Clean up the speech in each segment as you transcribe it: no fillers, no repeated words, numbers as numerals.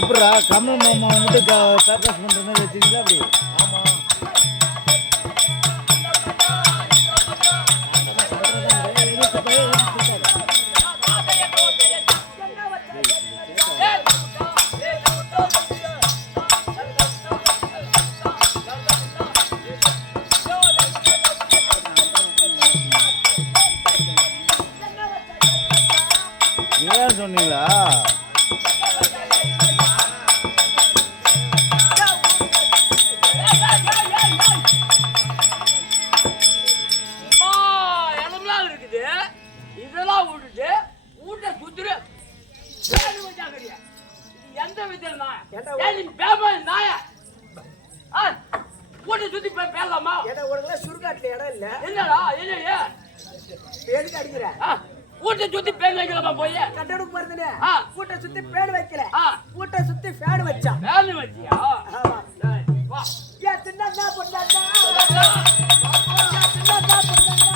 எப்படா கமல் மாமா வந்துட்டு ஃபோக்கஸ் பண்ணுறதுன்னு வச்சுங்களா அப்படி? ஆமாம். நீங்க சொன்னீங்களா? ஊட்ட சுத்தி பேன் வைக்கலாமா போய் கட்டடம் போறதுனே ஊட்ட சுத்தி பேன் வைக்கல ஊட்ட சுத்தி ஃபேன் வச்சா ஃபேன் வச்சியா வா யா சின்னதா பொண்ணாடா யா சின்னதா பொண்ணாடா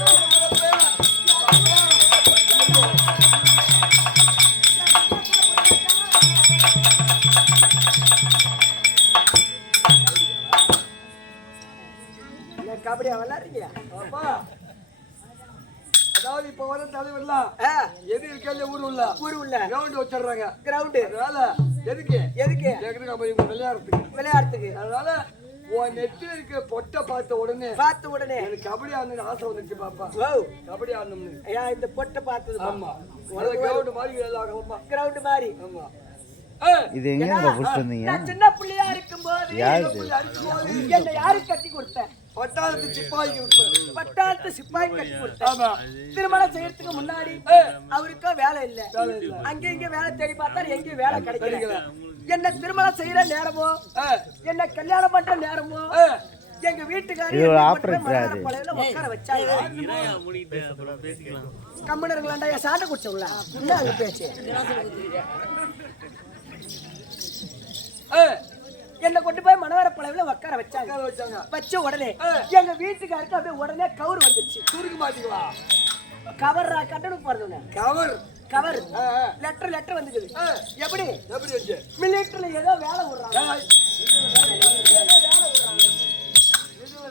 கபடி விளையாடுறீங்க அப்பா. அதாவது இப்ப வர தலைவர்லாம் எது இருக்கல ஊர் உள்ள கிரவுண்ட் வச்சிடுறாங்க. கிரவுண்ட் அதனால எதுக்கு விளையாடுறதுக்கு அதனால உன் நெத்தில இருக்க பொட்டை பார்த்த உடனே எனக்கு கபடி ஆடணும்னு ஆசை வந்துச்சு பாப்பா. கபடி ஆடணும்னு இந்த பொட்டை பார்த்தது. ஆமா கிரவுண்ட் மாதிரி கிரவுண்ட் மாதிரி. ஆமா இது எங்க புடிச்சு வந்தீங்க? சின்ன பிள்ளையா இருக்கும்போது என்ன யாரு கட்டி கொடுத்தேன்? பட்டாளத்து சிப்பாய் கட்டி கொடுத்தேன். திருமணம் செய்யறதுக்கு முன்னாடி அவருக்கும் வேலை இல்ல. அங்க இங்க வேலை தேடி பார்த்தா எங்கேயும் வேலை கிடைக்கல. என்ன திருமணம் செய்யற நேரமோ என்ன கல்யாணம் பண்ற நேரமோ எங்க வீட்டுக்காரர் உட்கார வச்சாங்க. கம்மனர்களாண்டா சாண்டை குடிச்சவங்களா என்ன அங்க பேச்சு? என்ன கொண்டு போய் மணவர பழவில உட்கார வச்சாங்க. வச்ச உடனே எங்க வீட்டுக்காருக்கு அப்படியே உடனே கவர் வந்துருச்சு. சுருக்கு மாட்டிங்களா? கவர் கட்டணும் போறது கவர் லெட்டர் வந்துக்குது. எப்படி மிலிட்டரியில ஏதோ வேலை விடுறாங்க.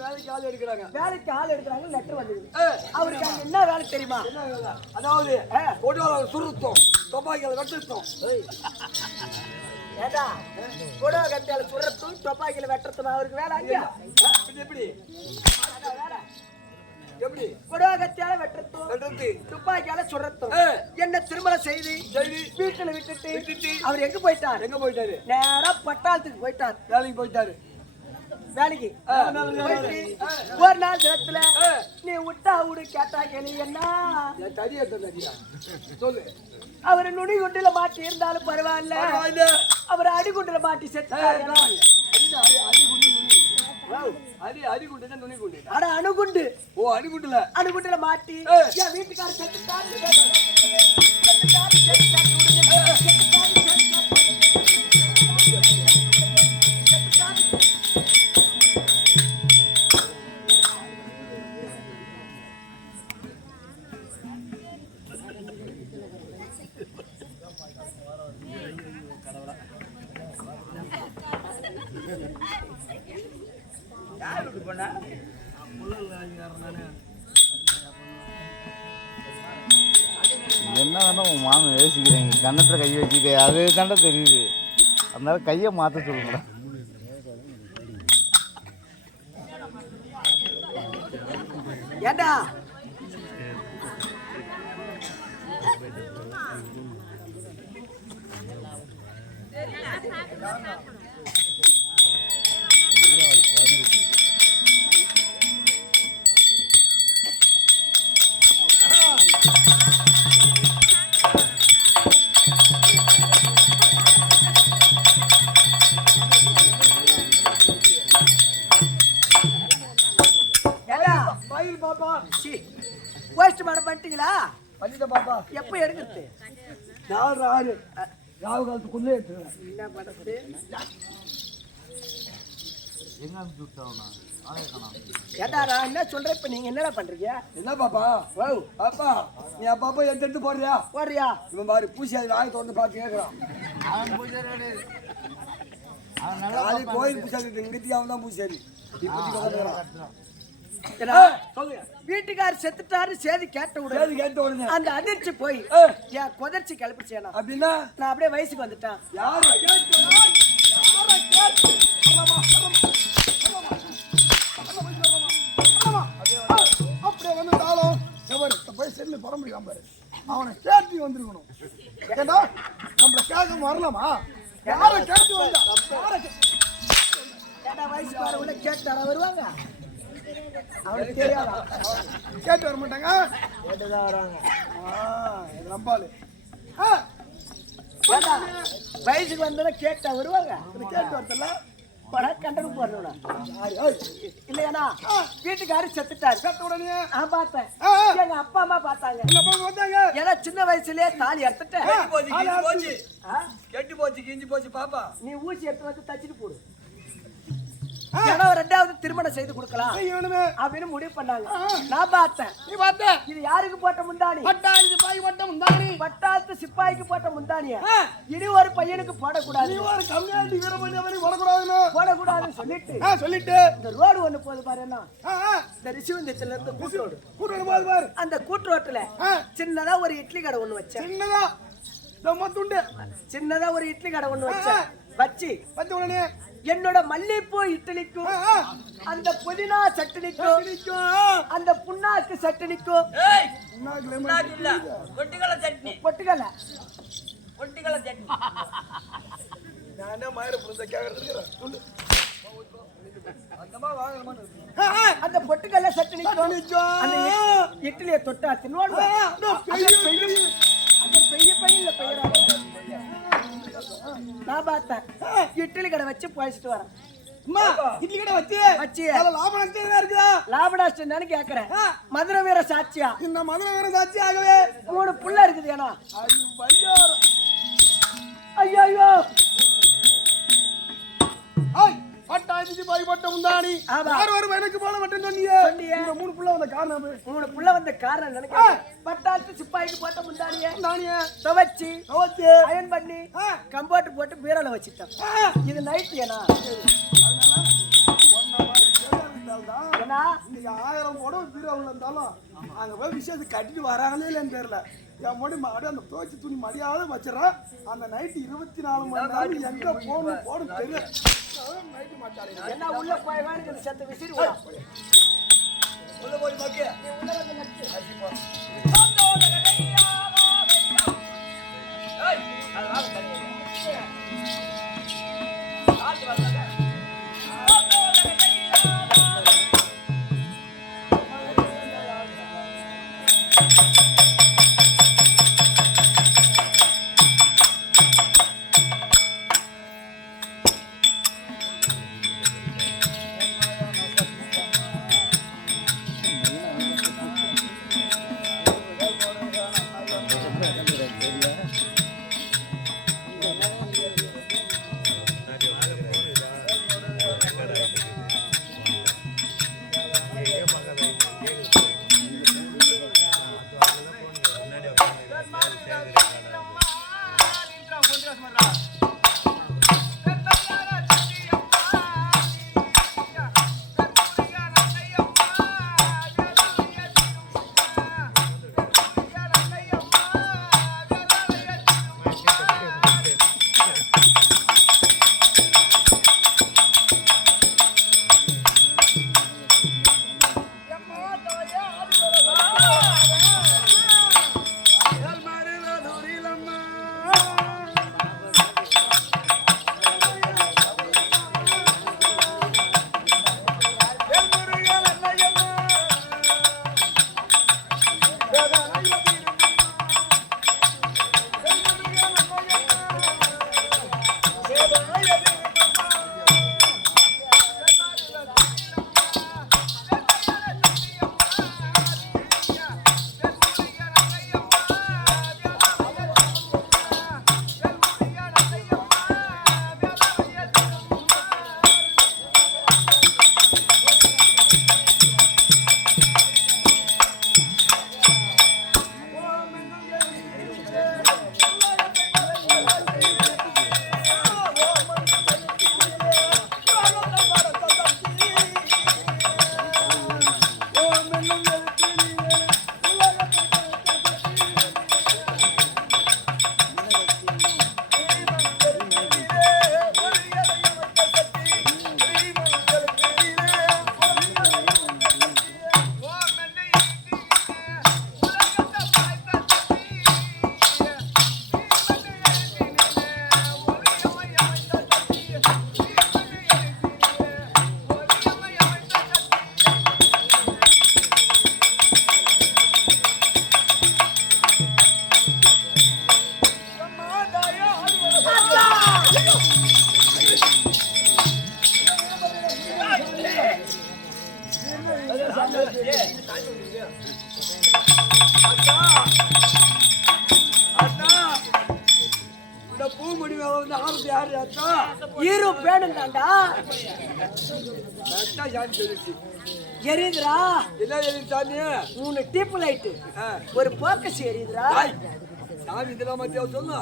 வேலைக்கு ஆள் எடுக்கிறாங்க. லெட்டர் வந்துக்குது. அவருக்கு அங்க என்ன வேலை தெரியுமா? அதாவது சுருத்தம் துப்பாக்கியால வெட்டுத்தோம். ஏடா கொடோ கத்தியால சுரத்தும் துப்பாக்கியில வெட்டுறதும் அவருக்கு வேலை. எப்படி கொடோ கத்தியால வெட்டுறதும் துப்பாக்கியால சுரத்தும். என்ன திருமணம் செய்து வீட்டுல விட்டுட்டு அவர் எங்க போயிட்டாரு? நேரா பட்டாளத்துக்கு போயிட்டார். வேலைக்கு ஒரு நாள் தினத்துல நீ விட்டா விடு கேட்டா கேள்வி என்ன சொல்லு. அவர் நுனி குண்டுல மாட்டி இருந்தாலும் பரவாயில்ல. அவர் அடிகுண்டுல மாட்டி செத்தாரு. அணுகுண்டு அணுகுண்டுல மாட்டி என் வீட்டுக்காரர் செத்துட்டாரு. என்ன வேணா உங்க மாமன் யோசிக்கிறீங்க. கன்னத்துல கை வச்சுட்டு அது தாண்டா தெரியுது. அதனால கையை மாற்ற சொல்லுங்க. ஏண்டா போஸ்ட்மார்ட்டம் பண்ணிட்டீங்களா? பண்ணிட்ட பாப்பா. எப்ப எடுக்கிறது? 4 ராவு காலத்துக்குள்ளே எடுத்துக்கலாம். என்ன பண்றது? எங்க அனுப்பிச்சு விட்டாவனா? ஏடா நான் என்ன சொல்றேன் இப்ப நீங்க என்னடா பண்றீங்க? என்ன பாப்பா? ஓ பாப்பா நீ அப்பா எடுத்து போறியா? போறியா? இவன் பாரு பூசி அது வாங்கி திறந்து பார்த்து கேட்கறான். அவன் பூஜாரி கிடையாது. அவன் நல்லா காலி கோயில் பூசாரி இங்கத்தி அவன் தான் பூசாரி. இப்படி கலந்துறான். ஏடா சொல்லுங்க. வீட்டுக்காரர் செத்துட்டாரு சேதி கேட்ட உடனே சரி கேட்ட உடனே அந்த அதிர்ச்சி போய் என் குதிர்ச்சி கிளப்பிச்சேனா அப்படின்னா நான் அப்படியே வயசுக்கு வந்துட்டேன். யாரை கேட்டு யாரை கேட்டு அப்படியே வந்துட்டாலும் எவர் போய் செல்லு பட முடியாம பாரு. அவனை கேட்டு வந்திருக்கணும். ஏண்டா நம்மள கேட்க வரலாமா? யாரை கேட்டு வந்தா? ஏடா வயசுக்கு வர உள்ள கேட்டாரா வருவாங்க? அவனுக்கு தெரியாதா? கேட்டு வர மாட்டாங்க. கேட்டுதான் வராங்க. இது நம்பாலு. ஏடா வயசுக்கு வந்தா கேட்டா வருவாங்க? கேட்டு வரல பட கண்டக்கு போறணும் யாரு? இல்லையானா வீட்டுக்காரர் செத்துட்டாரு. கேட்ட உடனே நான் பார்த்தேன். எங்க அப்பா அம்மா பார்த்தாங்க. எங்க அப்பா வந்தாங்க. ஏன்னா சின்ன வயசுலயே தாலி எடுத்துட்டேன். கெட்டு போச்சு கிஞ்சி போச்சு பாப்பா. நீ ஊசி எடுத்து வந்து தச்சிட்டு போடு. ஏன்னா ரெண்டாவது திருமணம் செய்து கொடுக்கலாம் அப்படின்னு முடிவு பண்ணாங்க. நான் பார்த்தேன். நீ பார்த்த இது யாருக்கு போட்ட முந்தானி? பட்டாளி சிப்பாய் போட்ட முந்தானி. பட்டாளத்து சிப்பாய்க்கு போட்ட முந்தானிய இனி ஒரு பையனுக்கு போடக்கூடாது. நீ ஒரு கம்யூனிட்டி வீரமணி அவரை போடக்கூடாதுன்னு போடக்கூடாதுன்னு சொல்லிட்டு சொல்லிட்டு இந்த ரோடு ஒண்ணு போகுது பாரு. என்ன இந்த ரிஷிவந்தத்துல இருந்து கூட்டோடு கூட்டு போது பாரு. அந்த கூட்டுரோட்டுல சின்னதா ஒரு இட்லி கடை ஒண்ணு வச்சேன். சின்னதா நம்ம துண்டு சின்னதா ஒரு இட்லி கடை ஒண்ணு வச்சேன். வச்சு பச்ச உடனே என்னோட மல்லிப்பூ இட்லிக்கும் அந்த புதினா சட்னிக்கும் அந்த புண்ணாக்கு சட்னிக்கும் பொட்டுக்கல நானே மயிர புரிஞ்ச கேக்குறது சொல்லு. அந்த பொட்டுக்கல்ல சட்னிக்கும் அந்த இட்லியை தொட்டா தின்னுவாங்க. அந்த பெரிய பையன்ல பெயராக நான் பார்த்தேன். இட்லி கடை வச்சு போயிட்டு வரேன். இட்லி கடை வச்சு வச்சு லாபம் நஷ்டம் இருக்குதா? லாபடாஷ்டம் தானே கேக்குறேன். மதுரை வீர சாட்சியா இந்த மதுரை வீர சாட்சி ஆகவே 3 புள்ள இருக்குது. ஏன்னா ஐயோ பட்டாஞ்சி பாய் பட்ட முந்தானி யார் ஒரு எனக்கு போல மட்டும் சொன்னீங்க. இந்த 3 புள்ள வந்த காரணம் 3 புள்ள வந்த காரணம் நினைக்கிறேன். பட்டாத்து சிப்பாய்க்கு போட்ட முந்தானிய நானிய துவைச்சி அயன் பண்ணி கம்போட்டு போட்டு பீரோல வச்சுட்டேன். இது நைட். ஏன்னா ஏன்னா 1000 புடவை பீரோவில் இருந்தாலும் அங்க போய் விஷயத்தை கட்டிட்டு வராங்களே இல்லைன்னு தெரியல. என் மொழி அப்படியே அந்த துவைச்சி துணி மரியாதை வச்சிடறேன். அந்த நைட்டு 24 மணி நேரம் எங்க போடும் தெரியல. நைட்டு மாட்டாரு என்ன உள்ள போய் வேணுங்க செத்த விசிறி உள்ள போய் பாக்கிய இந்த பூமுடி மேல வந்து ஆரம்பி யாரு அத்தா ஹீரோ பேணுந்தாண்டா அத்தா சாமி சொல்லிச்சு எரியுதுடா என்ன எழுதி சாமி 3 டீப் லைட் ஒரு போக்கஸ் எரியுதுடா சாமி இதெல்லாம் மத்தியா சொல்லு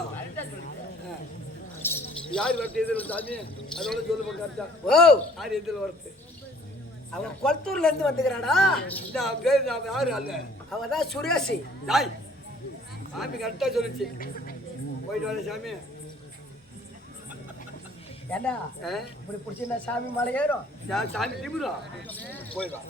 யார் வரட்டு எதிரில் சாமி அதோட சொல்லு கரெக்டா ஓ யார் எதிரில் வரட்டு அவன் கொளத்தூர்ல இருந்து வந்துக்கிறாடா இந்த பேர் நான் யாரு அல்ல அவன் தான் சுரேஷ் டாய் சாமி கரெக்டா சொல்லிச்சு போயிட்டு வர சாமி ஏண்டா இப்படி பிடிச்சிருந்தா சாமி மலை ஏறும் சாமி திமுறா போய் வா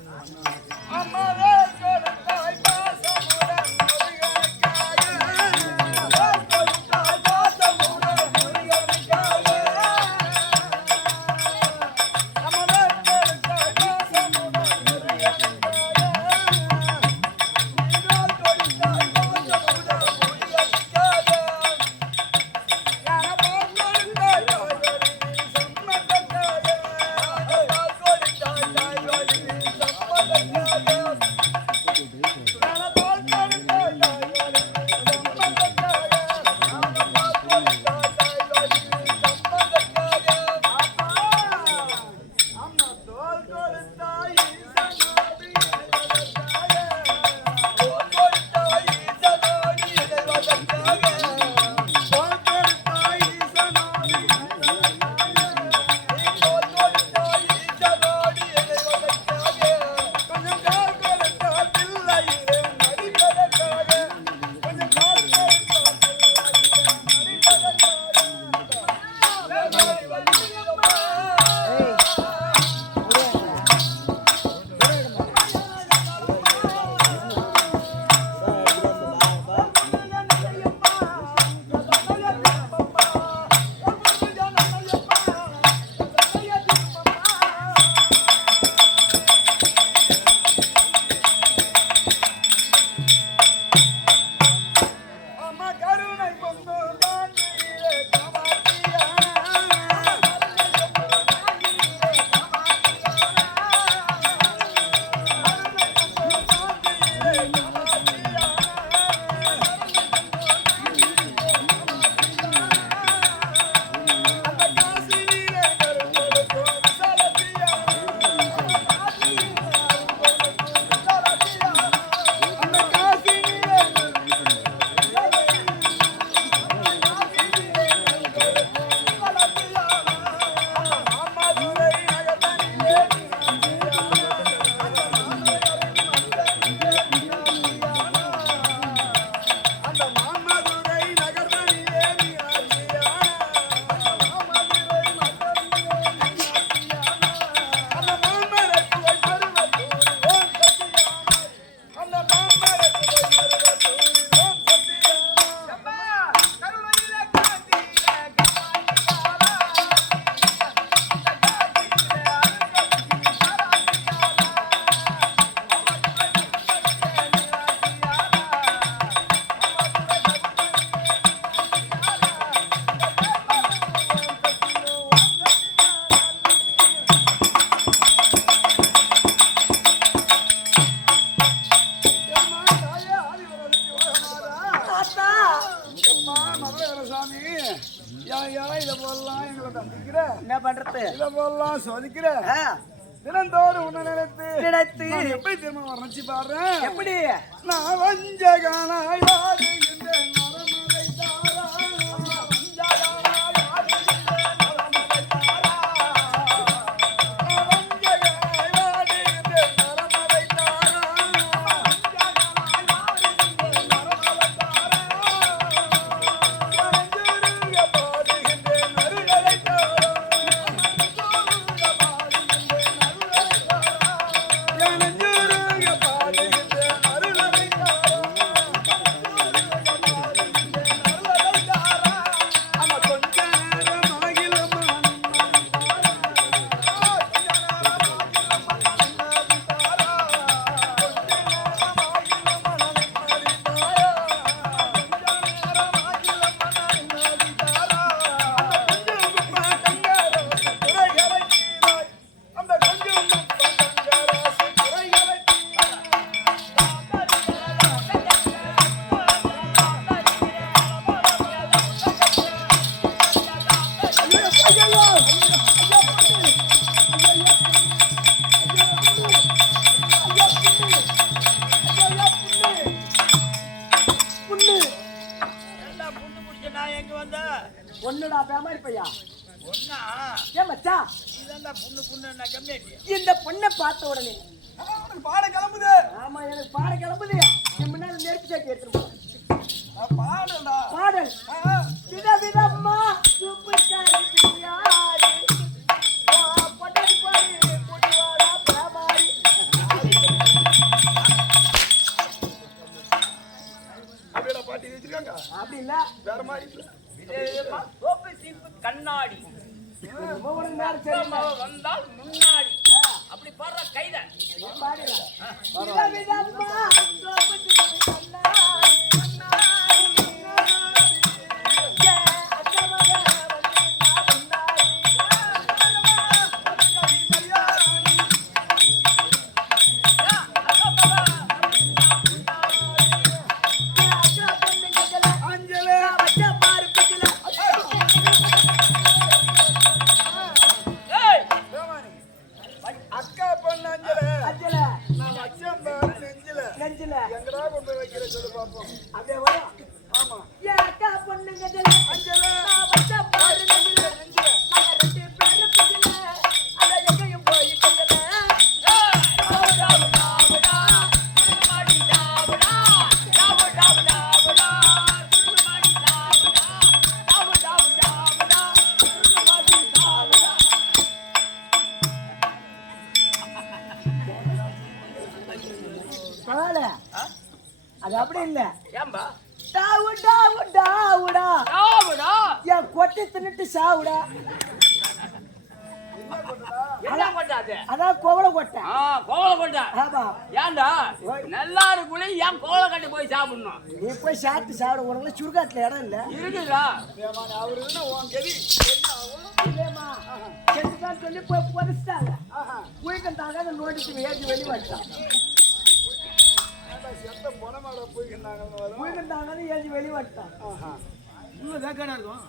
என்ன பண்றது இதை போடலாம் சோதிக்கிற தினந்தோறும் உன்னை நினைத்து நான் எப்படி திரும்ப வரைச்சு பாடுறேன் எப்படி நான் வஞ்சகானாய் வாடுகின்றேன் மரமலை தாரா வஞ்சகானாய் வாடுகின்றேன் மரமலை தாரா வஞ்சகானாய் வாடுகின்றேன் மரமலை தாரா வஞ்சகானாய் வாடுகின்றேன் மரமலை தாரா நெஞ்சுருக பாடுகின்றேன் அருளை தாரா நெஞ்சுருக பாடுகின்றேன் அருளை தாரா ஒண்ணுடா பேமாரி பையா ஒண்ணா ஏன் மச்சான் இதான் புண்ணு என்ன கம்மியாட்டி இந்த பொண்ணை பார்த்த உடனே பாட கிளம்புது ஆமா எனக்கு பாட கிளம்புது என் முன்னாடி நெருப்பு சாட்டி எடுத்துட்டு போ. பாடலா பாடல் விதவிதம்மா சூப்பர்ஸ்டார் பிரியாரி பொட்டடி போய் புடிவாடா பேமாரி அப்படியே பாட்டி வச்சிருக்காங்க அப்படி இல்ல வேற மாதிரி இல்ல சோப்பு சீப்பு கண்ணாடி உனக்கு நேரம் சரி வந்தால் முன்னாடி அப்படி பாடுற கைத பாடிடலாம் விதவிதம்மா சூப்பர்ஸ்டார் கண்ணாடி அக்கா பொண்ணு அஞ்சல அஞ்சல நான் வச்சேன் பாரு நெஞ்சில நெஞ்சில எங்கடா கொண்டு போய் வைக்கிற சொல்லு பாப்போம் அப்படியே வரும் ஆமா ஏ அக்கா பொண்ணுங்க அஞ்சல வச்ச பாரு நெஞ்சில மக ரெண்டு பேரு புதில அட எங்கேயும் போய் கையில பரவாயில்ல அது அப்படி இல்ல ஏம்பா டாவு டாவு டாவுடா ஆவுடா என் கொட்டை தின்னுட்டு சாவுடா என்ன கொட்டாது அதான் கோவல கொட்டை கோவலை கொட்டா ஆமா ஏன்டா நல்லாருக்குள்ளே ஏன் கோவலை கட்டி போய் சாப்பிடணும் நீ போய் சாப்பிட்டு சாப்பிட உனக்கு சுருக்காத்துல இடம் இல்ல இருக்குதா அவரு என்ன உன் கெதி இல்லையம்மா செத்துதான் சொல்லி போய் புதைச்சிட்டாங்க உயிர்கண்டாங்க அந்த நோட்டீஸ் ஏற்றி வெளியே வந்துட்டான் செத்த பொணமாட போய்க்கிட்டாங்கன்னு வரும் உயிர்கண்டாங்கன்னு ஏற்றி வெளியே வந்துட்டான் இன்னும் வேக்காடா இருக்கும்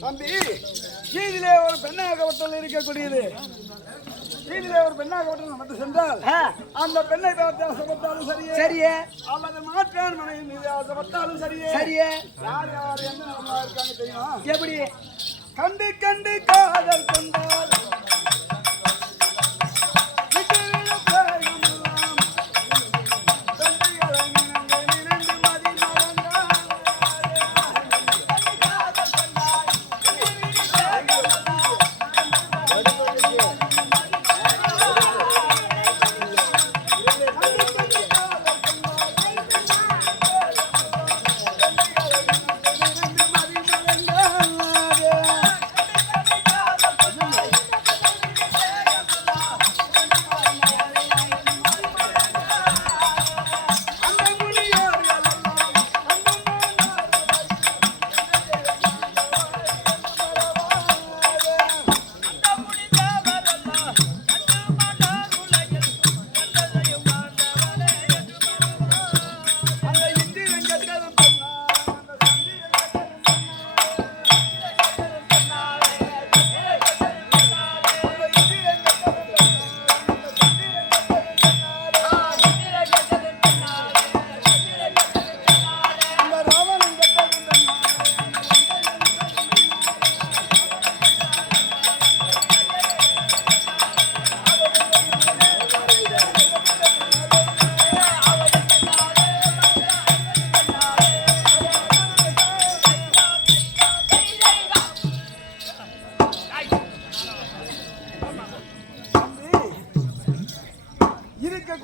தம்பி வீதியிலே ஒரு பெண்ணாகவட்டல் இருக்கக்கூடியது வீதியிலே ஒரு பெண்ணாகவட்டல் நடந்து சென்றால் அந்த பெண்ணை பார்த்து ஆசைப்பட்டாலும் சரியே சரியே அல்லது மாற்றான் மனைவி மீது ஆசைப்பட்டாலும் சரியே சரியே யார் யார் என்ன நல்லா இருக்காங்க தெரியுமா எப்படி கண்டு கண்டு காதல் கொண்டால் விட்டு விடு பிரேமமெல்லாம். தந்தைகளை நினைந்து நினைந்து மதி மறந்தால். நினைந்து மதி மறந்தால்.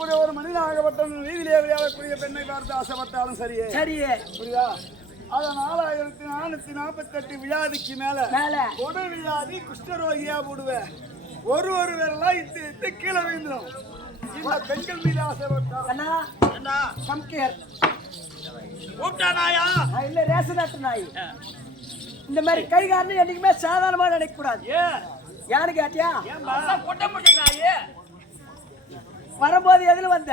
இருக்கக்கூடிய ஒரு மனிதனாகப்பட்டவன் வீதியிலே விளையாடக்கூடிய பெண்ணை பார்த்து ஆசைப்பட்டாலும் சரியே சரியே புரியுதா? அது 4448 விழாதிக்கு மேல கொடு விழாதி குஷ்டரோகியா போடுவேன். ஒரு விரலா இத்து கீழே விழுந்துடும். இந்த பெண்கள் மீது ஆசைப்பட்டா அண்ணா கம்கேர் கூப்பிட்டா நாயா இல்ல ரேஷன் அட்டை நாய். இந்த மாதிரி கைகாரன்னு என்னைக்குமே சாதாரணமா நினைக்க கூடாது. யாரு கேட்டியா? கொட்ட முடியும் நாயே. வரும்போது எதுல வந்த?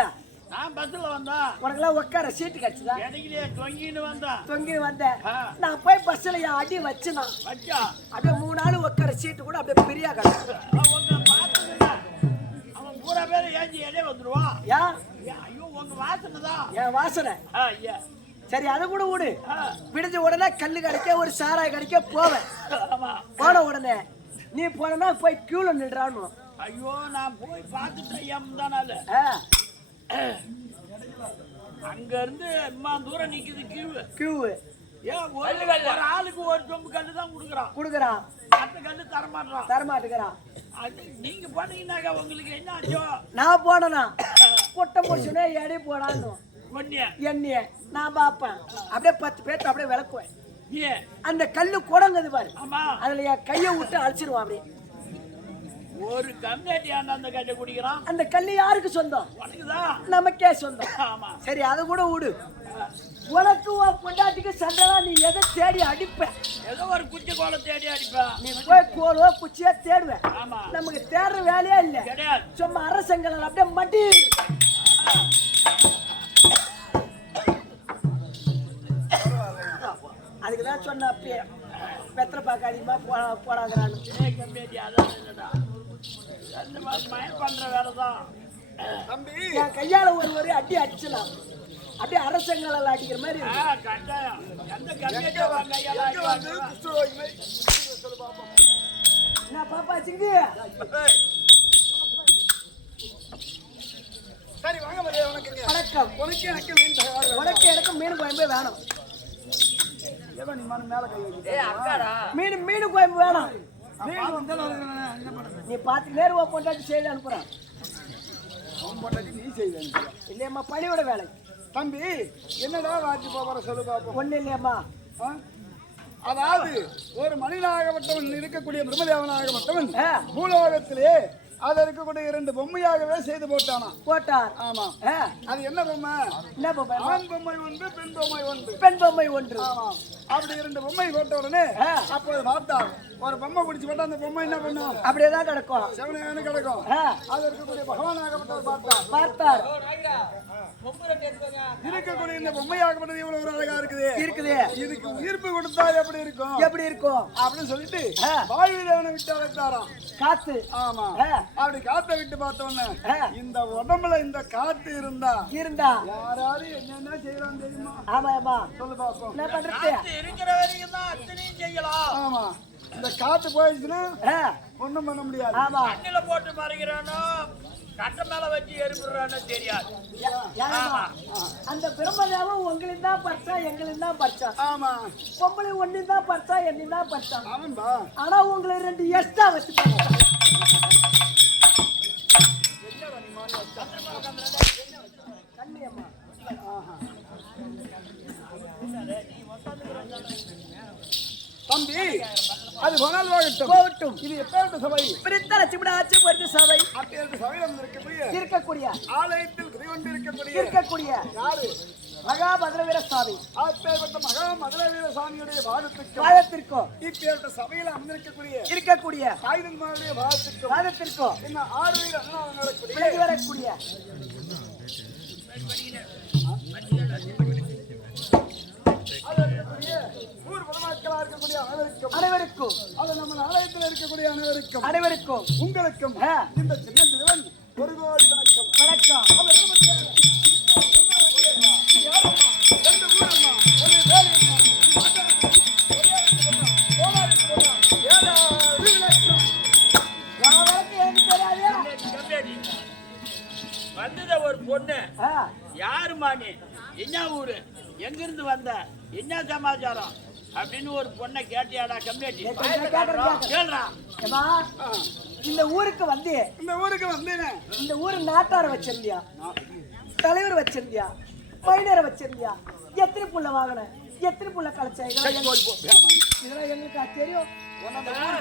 நான் பஸ்ல வந்தா உனக்கெல்லாம் உட்கார சீட்டு கிடைச்சதா? எனக்குலயே தொங்கின்னு வந்தா தொங்கி வந்தேன். நான் போய் பஸ்ல என் அடி வச்சுனா வச்சா அப்படியே 3 நாள் உட்கார சீட்டு கூட அப்படியே பிரியா கிடக்கு. அவங்க பார்த்ததுல அவன் பூரா பேர் ஏஞ்சி எடே வந்துருவான். ஐயோ உங்க வாசனை தான் என் வாசனை. ஐயா சரி அதை கூட விடு. விடுஞ்ச உடனே கல்லு கடைக்க ஒரு சாராய் கடைக்க போவேன். போன உடனே நீ போனா போய் கியூல நின்றான்னு. ஐயோ நான் போய் பார்த்துட்டேன் எம்தானால அங்க இருந்து அம்மா தூரம் நிக்குது கியூ. ஏன் ஒரு ஆளுக்கு ஒரு சொம்பு கல்லு தான் குடுக்குறான். மற்ற கல்லு தரமாட்டுக்கிறான். அது நீங்க போனீங்கன்னாக்கா உங்களுக்கு என்ன ஆச்சோ? நான் போனேனா பொட்டை போச்சுனே எடை போடான்னு எண்ணிய நான் பாப்பேன். அப்படியே 10 பேர் அப்படியே விளக்குவேன். அந்த கல்லு குடங்குது பாரு. அதுல என் கையை விட்டு அழிச்சிருவான். அப்படியே ஒரு கம்மியாட்டி அந்த கல்லை குடிக்கிறான். அந்த கல்லு யாருக்கு சொந்தம்? நமக்கே சொந்தம். சரி அதை கூட விடு. உனக்கு பொண்டாட்டிக்கு சண்டைனா நீ எதை தேடி அடிப்ப? ஏதோ ஒரு குச்சி கோலை தேடி அடிப்ப. நீ போய் கோலோ குச்சியா தேடுவேன். நமக்கு தேடுற வேலையே இல்ல. சும்மா அரசங்கள் அப்படியே மட்டி. அதுக்குதான் சொன்ன அப்பயே வெத்தலை பாக்க அதிகமா போடாங்கிறான்னு. பண்ற வேலைதான் தம்பி. என் கையால ஒரு அடி அடிச்சலாம். அப்படியே அரசங்கள் அடிக்கிற மாதிரி. என்ன பாப்பா சிங்கு? சரி வாங்க மரியாதை. வணக்கம். உனக்கு எனக்கு மீன் குழம்பு வேணும். மீன் குழம்பு வேணும். நீ பார்த்து நேருவா பொண்டாட்டி செய்து அனுப்புறான். நீ செய்து இல்லையம்மா பணியோட வேலை. தம்பி என்னடா வாட்சி போற சொல்லு பாப்போம். ஒண்ணு இல்லையம்மா. அதாவது ஒரு மனிதனாகப்பட்டவன் இருக்கக்கூடிய பிரம்மதேவனாகப்பட்டவன் பூலோகத்திலே அது இருக்கக்கூடிய 2 பொம்மையாகவே செய்து போட்டார். ஆமா. அது என்ன பொம்மை? என்ன பொம்மை? ஆண் பொம்மை ஒன்று, பெண் பொம்மை ஒன்று. ஆமா. அப்படி 2 பொம்மை போட்ட உடனே அப்போது பார்த்தார். ஒரு பொம்மை பிடிச்சு போட்டா அந்த பொம்மை என்ன பண்ணும்? அப்படியேதான் கிடக்கும். செவனையான கிடக்கும். அது இருக்கக்கூடிய பகவானாகப்பட்டவர் பார்த்தார். இருக்கக்கூடிய இந்த பொம்மையாகப்பட்டது இவ்வளவு ஒரு அழகா இருக்குது. இதுக்கு உயிர்ப்பு கொடுத்தா எப்படி இருக்கும் அப்படின்னு சொல்லிட்டு வாயுதேவனை விட்டு அழைத்தாராம். காத்து. ஆமா. அப்படி காத்தை விட்டு பார்த்தோன்னு இந்த உடம்புல இந்த காத்து இருந்தா யாராவது என்னென்ன செய்யலாம் தெரியுமா? ஆமா. சொல்லு பாப்போம். என்ன பண்றது? இருக்கிற வரைக்கும் தான் அத்தனையும் செய்யலாம். ஆமா. இந்த காத்து போயிடுச்சுன்னா ஒண்ணும் பண்ண முடியாது. ஆமா. அண்ணில போட்டு மறைக்கிறானோ கட்ட மேல வச்சு எரிப்புறானோ தெரியாது. அந்த பிரம்மதேவன் உங்களின் தான் பறிச்சா எங்களின் தான் பறிச்சா. ஆமா. பொம்பளை ஒன்னு தான் பறிச்சா என்னின் தான் பறிச்சா. ஆமாம்பா. ஆனா உங்களை 2 எக்ஸ்ட்ரா வச்சுட்டாங்க. கண்ணியம்மா. தம்பி அது போகட்டும். இது எப்பேற்பட்ட சபை? பிரித்தல சிவடாச்சி ஒரு சபை. அப்பேற்பட்ட சபையில் இருக்கக்கூடிய ஆலயத்தில் இருக்கக்கூடிய யாரு? மகாபத்ரவீர சாமி. அப்பேற்பட்ட மகாபத்ரவீர சாமியுடைய பாதத்திற்கும் இப்பேற்பட்ட சபையில் இருக்கக்கூடிய ஆயுதங்களுடைய பாதத்திற்கும் என்ன 6 வீர விலகி வரக்கூடிய அனைவருக்கும் நம்ம ஆலயத்தில் இருக்கக்கூடிய அனைவருக்கும் உங்களுக்கும் இந்த சின்ன சிறுவன் 1 கோடி வணக்கம். வந்தத ஒரு பொண்ணு யாருமா நீ? என்ன ஊரு? எங்கிருந்து வந்த? என்ன சமாச்சாரம் அப்படின்னு ஒரு பொண்ணை கேட்டியாடா? கம்மியாட்டி கேள்றா. ஏமா இந்த ஊருக்கு வந்து இந்த ஊர் நாட்டார வச்சிருந்தியா, தலைவர் வச்சிருந்தியா, பையனரை வச்சிருந்தியா, எத்தனை புள்ள வாங்கின, எத்தனை புள்ள கலைச்சா, இதெல்லாம் எங்களுக்கு தெரியும்.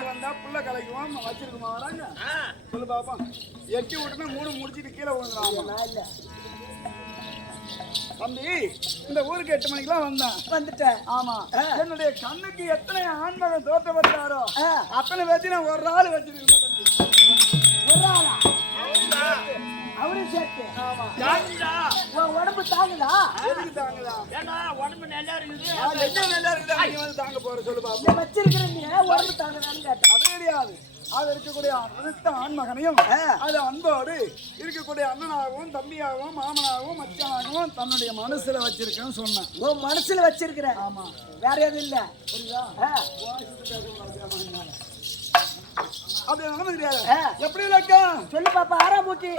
வந்தா புள்ள கலைக்குவோம் வச்சிருக்குமா வராங்க சொல்லு பாப்பா. எட்டி விட்டுனா 3 முடிச்சிட்டு கீழே விழுந்துடும். இல்ல தம்பி இந்த ஊருக்கு 8 மணிக்கெல்லாம் வந்துட்டேன். ஆமா, என்னுடைய கண்ணுக்கு எத்தனை ஆண்மகன் தோற்றப்பட்டாரோ அத்தனை பேர்த்தி நான் ஒரு ஆள் வச்சிருக்கேன். ஒரு ஆளா? அவரும் சேர்த்து. உடம்பு தாங்குதா? எதுக்கு தாங்குதா? ஏன்னா உடம்பு நல்லா இருக்குது. என்ன நல்லா இருக்குதா? நீங்க வந்து தாங்க போற சொல்லு பாப்பா. வச்சிருக்கிற நீ உடம்பு தாங்குதான்னு கேட்டேன். அது கிடையாது. அது இருக்கக்கூடிய அனைத்து ஆண்மகனையும் அது அன்போடு இருக்கக்கூடிய அண்ணனாகவும் தம்பியாகவும் மாமனாகவும் மச்சானாகவும் தன்னுடைய மனசுல வச்சிருக்கேன்னு சொன்னேன். ஓ மனசுல வச்சிருக்கிற? ஆமா, வேற எதுவும் இல்ல. புரியுதா? அப்படி நடந்து தெரியாது. எப்படி இலக்கா சொல்லு பாப்பா. ஆறாமூச்சி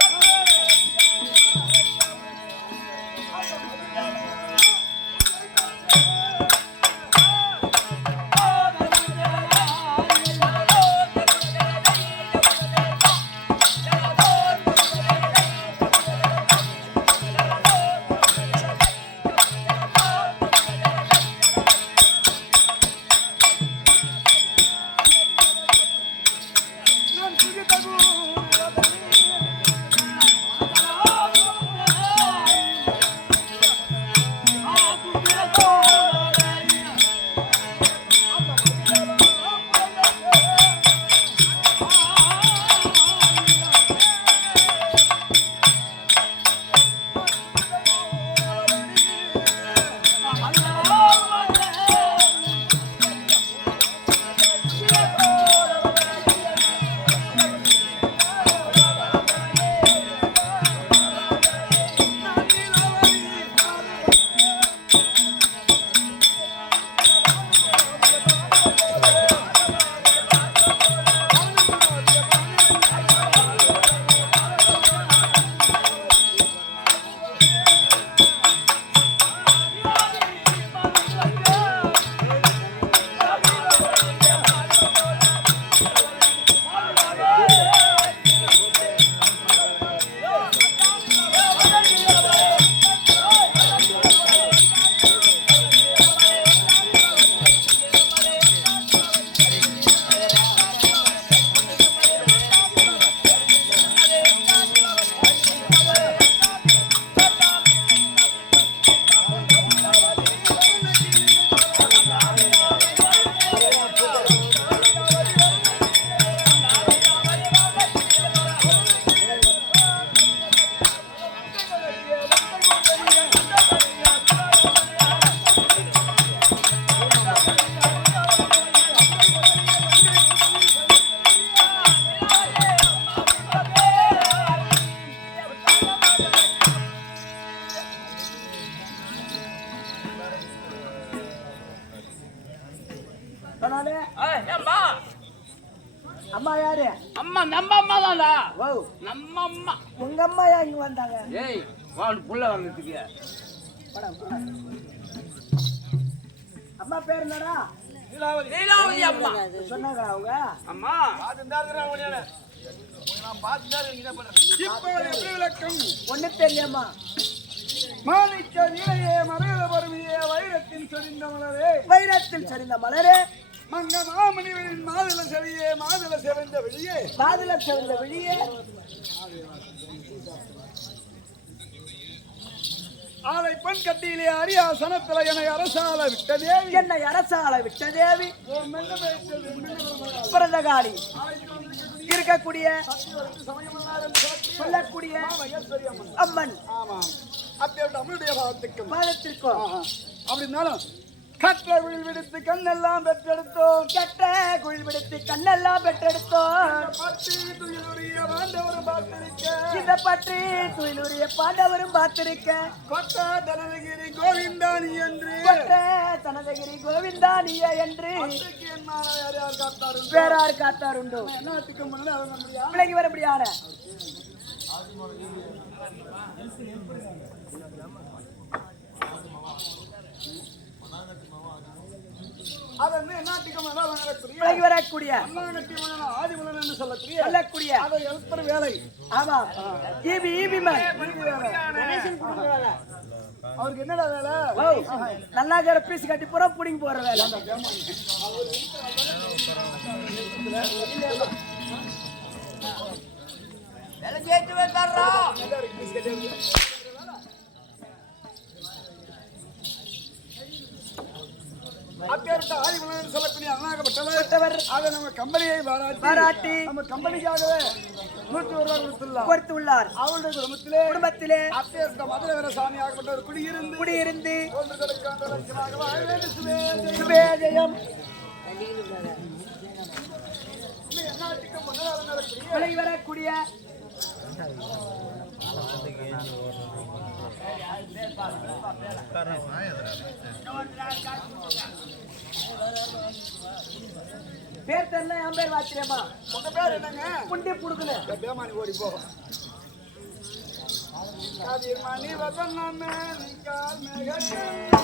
அம்மா யாரு? அம்மா நம்ம அம்மா தான்டா. ஓ நம்ம அம்மா. உங்க அம்மா ஏன் இங்க வந்தாங்க? ஏய் வான் புள்ள வாங்குறதுக்கு. அம்மா பேர் என்னடா? லீலாவதி அம்மா. சொன்னாங்களா அவங்க? அம்மா பாத்துட்டா இருக்கறா உனியால. நான் பாத்துட்டா இருக்கேன். என்ன பண்றேன்? இப்போ எப்படி விளக்கம்? ஒண்ணு தெரியலம்மா. மாணிக்க நீலையே மரகத பருவியே வைரத்தின் சொரிந்த மலரே, வைரத்தில் சொரிந்த மலரே, மங்க மாமணிவரின் மாதுள செவியே, மாதுள செவந்த வெளியே, மாதுள செவந்த வெளியே, ஆலை பெண் கட்டியிலே அரியாசனத்துல என்னை அரசால விட்ட தேவி, என்னை அரசால விட்ட தேவி, பிரதகாரி இருக்கக்கூடிய சொல்லக்கூடிய அம்மன். அப்படி அம்மனுடைய பாதத்திற்கும் அப்படி இருந்தாலும் கற்ற குயில் விடுத்து கண்ணெல்லாம் பெற்றெடுத்தோம், கற்ற குயில் விடுத்து கண்ணெல்லாம் பெற்றெடுத்தோம், பற்றி துயிலுடைய பாண்டவரும் பார்த்திருக்க, இந்த பற்றி துயிலுடைய பாண்டவரும் பார்த்திருக்க, கொத்த தனதகிரி கோவிந்தானி என்று, கொற்ற தனதகிரி கோவிந்தானிய என்று வேறார் காத்தாருண்டோ? என்னத்துக்கு முன்னாடி விலகி வர முடியாத அதை வந்து என்னாட்டுக்கு விலகி வரக்கூடிய ஆதிமலன் என்று சொல்லக்கூடிய அதை எழுப்புற வேலை. ஆமா ஈபி மேன் அவருக்கு என்னடா வேலை? நல்லா ஜர பீஸ் கட்டி போற புடிங்க போற வேலை. வேலை சேர்த்து வைத்தாரா அப்பேற்பட்ட ஆதிமலன் சொல்லக்கூடிய அண்ணாகப்பட்டவர் அதை நம்ம கம்பெனியை பாராட்டி நம்ம கம்பெனிக்காகவே 101 ரூபாய் கொடுத்துள்ளார். அவருடைய குடும்பத்திலே அப்பேற்பட்ட மதுரை வீர சாமி ஆகப்பட்டவர் குடியிருந்து சுபேஜயம் சுபேஜயம் விலகி வரக்கூடிய பேர் தெரியல என் பேர் வாச்சிரியம்மா. உங்க பேர் என்னங்க? புண்டி புடுக்குல பேமானி ஓடி போ கதிர்மணி வதனமே நிகால் மேகக்கண்ணா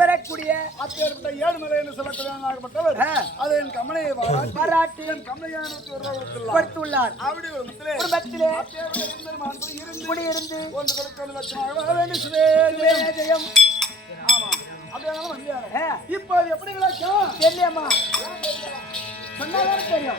வரக்கூடிய அப்பேற்பட்ட ஏழுமலை என்று சொல்லக்கூடியவர் அது என் கமலையை பாராட்டி என் கமலையானுக்கு கொடுத்துள்ளார். அப்படி ஒரு குடும்பத்திலே குடியிருந்து ஒன்று கொடுக்க லட்சமாக ஜெயம் இப்போ எப்படி கிடைக்கும் தெரியலையம்மா சொன்னாலும் தெரியும்.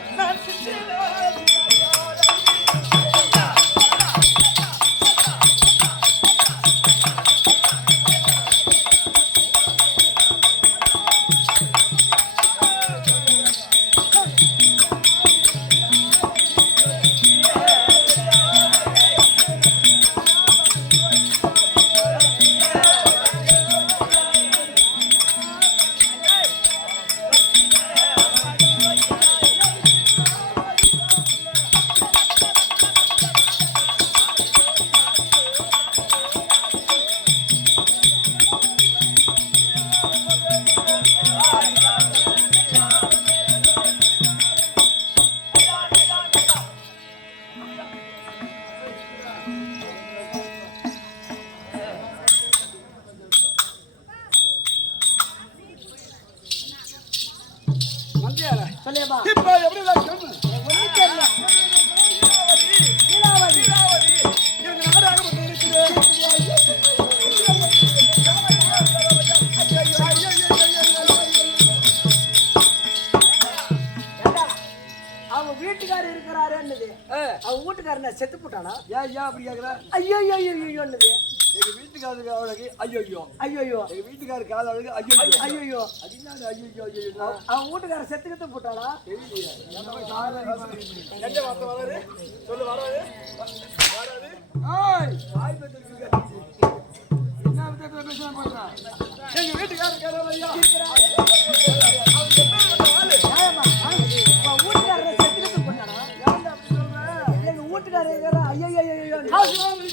சொல்லியம்மா இப்ப எப்படி நான் சொன்னேன் ஒண்ணு தெரியல லீலாவதி எனக்கு நாடகம் இருக்குது அவங்க வீட்டுக்காரர் இருக்கிறாருன்னுது அவங்க வீட்டுக்காரர் நான் செத்து போட்டானா ஏன் அப்படி கேக்குற ஐயோ ஐயோ ஐயோன்னுது எங்க வீட்டுக்காரருக்கு அவளுக்கு ஐயோ ஐயோ எங்க வீட்டுக்காரர் கால அவளுக்கு ஐயோ ஐயோ அது என்ன ஐயோ ஐயோ அவங்க வீட்டுக்காரர் செத்துக்கிட்டு போட்டானா தெரியலையே எந்த வார்த்தை வராது சொல்லு வராது வராது ஏய் வாய் பத்திருக்கு என்ன விதத்துல பேசலாம் பாக்குறா எங்க வீட்டுக்காரர் கேரளையா நியாயமா? உன் வீட்டுக்காரர் செத்துக்கிட்டு போட்டானா எங்க வீட்டுக்காரர் இருக்கிற ஐயோ ஐயோ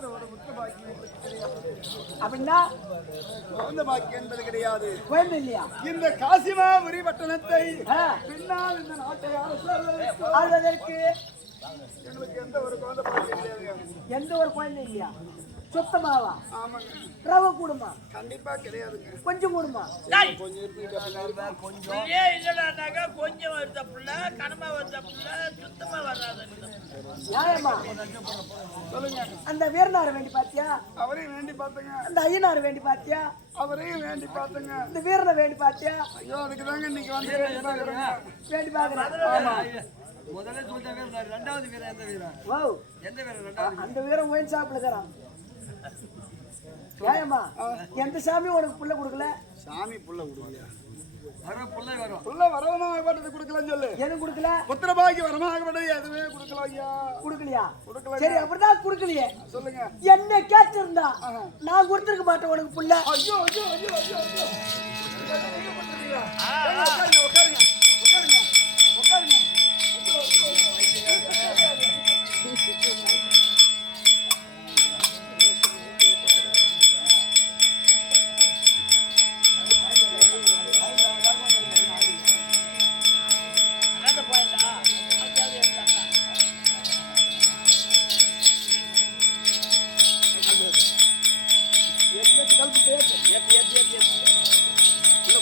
என்ற ஒரு முக்கிய பாக்கியம் அப்படின்னா குழந்தை பாக்கியம் என்பது கிடையாது. குழந்தை இல்லையா? இந்த காசிமாபுரி பட்டணத்தை ஆ. பின்னால் இந்த நாட்டை ஆள்வதற்கு எங்களுக்கு எந்த ஒரு குழந்தை பாக்கியம் கிடையாது. எந்த ஒரு குழந்தை இல்லையா? சுத்தமாவா? ஆமாங்க, ரவ கூடுமா? கண்டிப்பா கிடையாதுங்க. கொஞ்சம் கூடுமா? டேய், கொஞ்சம் இருக்கு. இதே இல்லைனாக்கா கொஞ்சம் வருத புள்ள, கனமா வருத புள்ள, சுத்தமா வராது. நியாயமா? சொல்லுங்க. அந்த வீரனாரை வேண்டி பாத்தியா? அவரையும் வேண்டி பார்த்தங்க. அந்த ஐயனாரை வேண்டி பாத்தியா? அவரையும் வேண்டி பார்த்தங்க. இந்த வீரனை வேண்டி பாத்தியா? ஐயோ, அதுக்கு தாங்க இன்னைக்கு வந்து வேண்டி பார்க்கறேங்க. வேண்டி பாக்குறேன். ஆமா. முதல்ல சொல்லிட்ட வீரர், ரெண்டாவது வீரர் எந்த வீரர்? ஓ, எந்த வீரர் ரெண்டாவது? அந்த வீரன் ஒயின் சாப்பிடுறான். நியாயமா? எந்த சாமி உனக்கு புள்ள கொடுக்கல? சாமி புள்ள கொடுக்கலையா? வர பிள்ளை வரும். புள்ள வரவனாகப்பட்டது கொடுக்கலன்னு சொல்லு. எது கொடுக்கல? புத்திரபாகி வரமாகப்பட்டது எதுவுமே கொடுக்கல ஐயா. கொடுக்கலையா? கொடுக்கல. சரி, அப்படிதான் கொடுக்கலையே. சொல்லுங்க. என்ன கேட்டிருந்தா நான் கொடுத்திருக்க மாட்டேன் உனக்கு புள்ள. ஐயோ ஐயோ ஐயோ ஐயோ ஐயோ. நீங்க பண்றீங்களா? உட்காருங்க உட்காருங்க உட்காருங்க உட்காருங்க. ஐயோ ஐயோ அந்த பாயிண்டா அதாவது எடுத்தாங்க.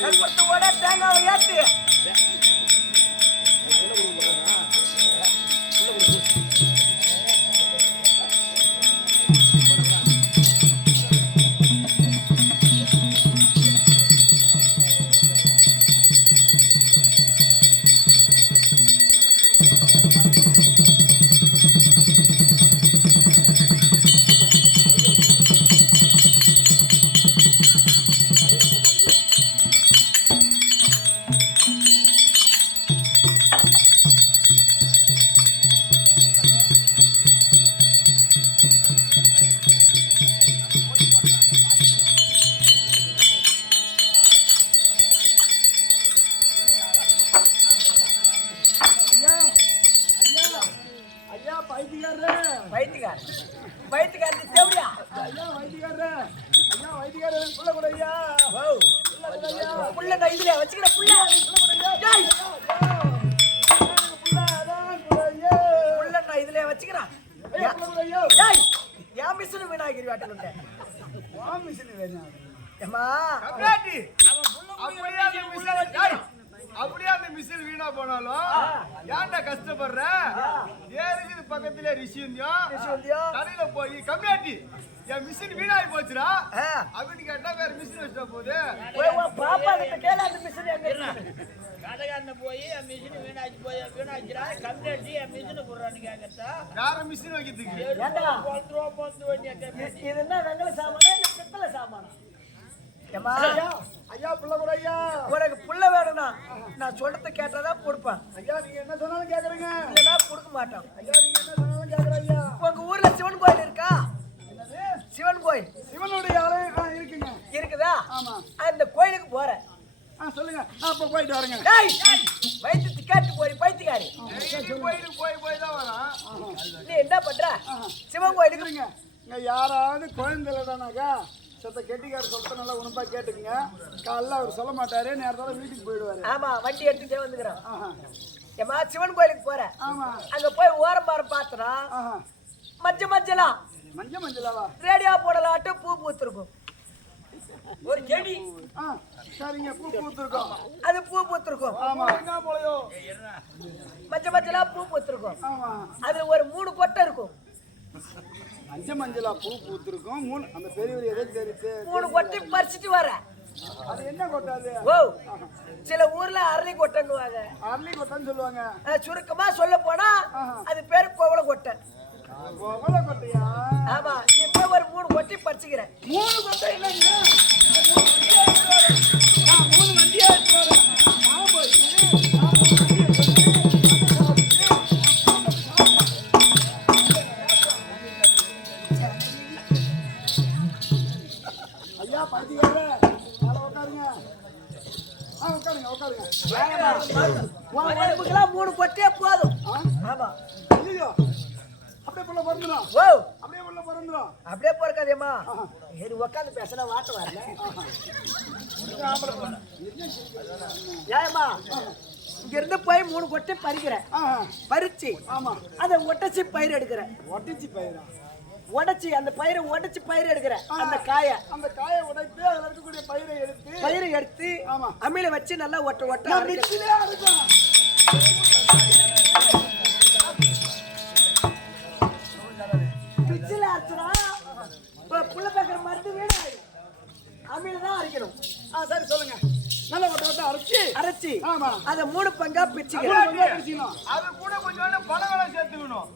கற்பத்தோட தேங்காவை ஏத்து. வைத்தியக்கார வைத்தியக்கார தேவையா? ஐயா வைத்தியக்காரரே, ஐயா வைத்தியக்காரரே, புள்ள கூட ஐயா. புள்ள நான் இதுல வச்சுக்கிற புள்ள. டேய், புள்ள நான் இதுல வச்சுக்கிறேன். டேய், என் மிஷின் வீணாகிரி வாட்டலுண்ட. ஏம்மா, அப்படியே அந்த மிஷின் வீணா போனாலும் ஏன்டா கஷ்டப்படுற? ஏறுக்குது பக்கத்துல ரிஷியும் கடையில போய் கம்மியாட்டி என் மிஷின் வீணாகி போச்சுடா அப்படின்னு கேட்டா வேற மிஷின் வச்சா போகுது. போய் உன் பாப்பா கிட்ட கேளு அந்த மிஷின் எங்க இருக்கு. கடைக்காரன போய் என் மிஷின் வீணாக்கிறா கம்ப்ளீட் என் மிஷினை போடுறான்னு கேட்கறதா வேற மிஷின் வைக்கிறதுக்கு ஏண்டா போந்து இது என்ன வெங்கல சாமானா இல்ல பித்தளை சாமானா? ஏம்மா, ஐயா புள்ள கூட ஐயா. உனக்கு புள்ள வேணும்னா நான் சொல்றத கேட்டாதான் கொடுப்பேன். ஐயா நீங்க என்ன சொன்னாலும் கேக்குறீங்க. இல்லைன்னா கொடுக்க மாட்டோம். ஐயா நீங்க என்ன சொன்னாலும் கேக்குறேன் ஐயா. உங்க ஊர்ல சிவன் கோயில் இருக்கா? சிவன் கோயில் சிவனுடைய ஆலயம் இருக்குங்க. இருக்குதா? ஆமா. அந்த கோயிலுக்கு போறேன். சொல்லுங்க. அப்ப போயிட்டு வரேங்க. டேய், வயித்து திக்காட்டு போய் பைத்தியக்காரி. கோயிலுக்கு போய் தான் வரான். நீ என்ன பண்ற? சிவன் கோயிலுக்கு இருங்க. இங்க யாராவது குழந்தை இல்லைனாக்கா சத்த கெட்டிக்கார சொல்லிட்டு நல்லா உணப்பா கேட்டுக்குங்க. காலைல அவர் சொல்ல மாட்டாரு, நேரத்தோட வீட்டுக்கு போயிடுவாரு. ஆமா, வண்டி எடுத்துட்டே வந்துக்கிறோம். ஏமா சிவன் கோயிலுக்கு போறேன். ஆமா. அங்க போய் ஓரம் பாரம் பார்த்தனா மஞ்சளா மஞ்சளாவா ரேடியோ போடலாட்டு பூ பூத்திருக்கும். ஒரு செடி சரிங்க, பூ பூத்திருக்கோம். அது பூ பூத்திருக்கும். ஆமா. என்ன போலையோ மஞ்சளா பூ பூத்திருக்கும். ஆமா. அது ஒரு 3 கொட்டை இருக்கும். மஞ்சளா பூ பூத்திருக்கும். 3 அந்த பெரியவர் எதை தெரியுது? 3 கொட்டை பறிச்சிட்டு வர. அது என்ன கொட்டாது? ஓ, சில ஊர்ல அரளி கொட்டைன்னுவாங்க. அரளி கொட்டைன்னு சொல்லுவாங்க. சுருக்கமா சொல்ல போனா அது பேரு கோவள கொட்டை. கோவள கொட்டையா? ஆமா. இப்ப ஒரு 3 கொட்டை பறிச்சுக்கிறேன். 3 கொட்டை இல்லைங்க. 3 வண்டியா எடுத்து வரேன். ஐயா பாத்தீங்க, உட்காருங்க. உட்காருங்க உட்காருங்க. உடம்புக்கெல்லாம் 3 கொட்டையே போதும். ஆமா. ஐயோ, அப்படியே புள்ள பிறந்துடும். ஓ அப்படியே புள்ள பிறந்துடும். அப்படியே போறக்காதேம்மா. ஏறி உட்காந்து பேசினா வாட்ட வரல. ஏமா இங்க இருந்து போய் 3 கொட்டை பறிக்கிறேன். பறிச்சு ஆமா அதை ஒட்டச்சி பயிர் எடுக்கிறேன். ஒட்டிச்சு பயிரா? உடைச்சி அந்த பயிரை உடைச்சு பயிர் எடுக்கிறேன். அந்த காயை உடைத்து அதுல இருக்கக்கூடிய பயிரை எடுத்து ஆமா அம்மியில வச்சு நல்லா ஒட்ட ஒட்ட மிக்ஸிலே அரைக்கலாம். மிக்ஸில அரைச்சா புள்ள பேக்கிற மருந்து வீணா அம்மியில தான் அரைக்கணும். சரி சொல்லுங்க. நல்லா ஒட்ட அரைச்சி ஆமா அதை 3 பங்கா பிரிச்சுக்கணும். அது கூட கொஞ்சம் பழங்களை சேர்த்துக்கணும்.